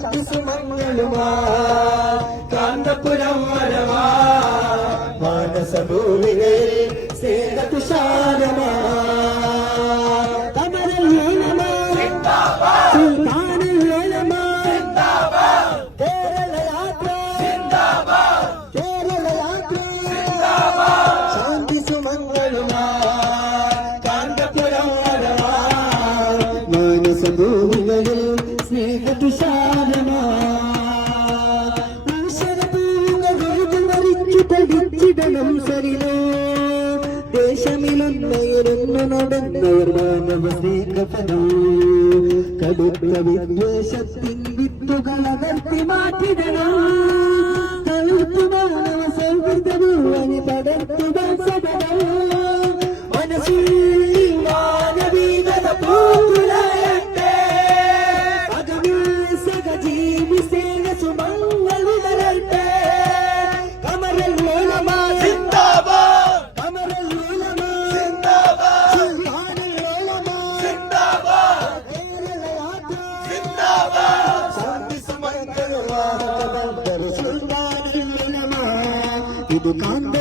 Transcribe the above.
ശാന്തി സുമംഗളുമാ കാന്തപുരം വരവാ മാനസഭൂമികളിൽ സ്നേഹതുഷാരമാ കമലല്ലീലമാ സുൽത്താനുല്ലീലമാ കേരളയാത്ര കേരളയാത്ര ശാന്തി സുമംഗളുമാ കാന്തപുരം വരവാ മാനസഭൂമികളിൽ സ്നേഹതുഷാരമാ പഠിച്ചിടണം സരിലോ ദേശമിലൊന്നയരുന്നു നടന്നവർ മാനവ സ്നേഹഫലോ കടുത്ത വിദ്വേഷത്തിൻ വിത്തുകൾ അകർത്തി മാറ്റിടണം കഴുത്തു മാനവ സൗഹൃദഭൂവനി പടർത്തുക സദനം മനസ്സിൽ മാനവീകത പൂത്തുലയട്ടെ അകമിൽ സഹജീവി സേന സുമംഗൾ വിടരട്ടെ ഇത് കാന്ത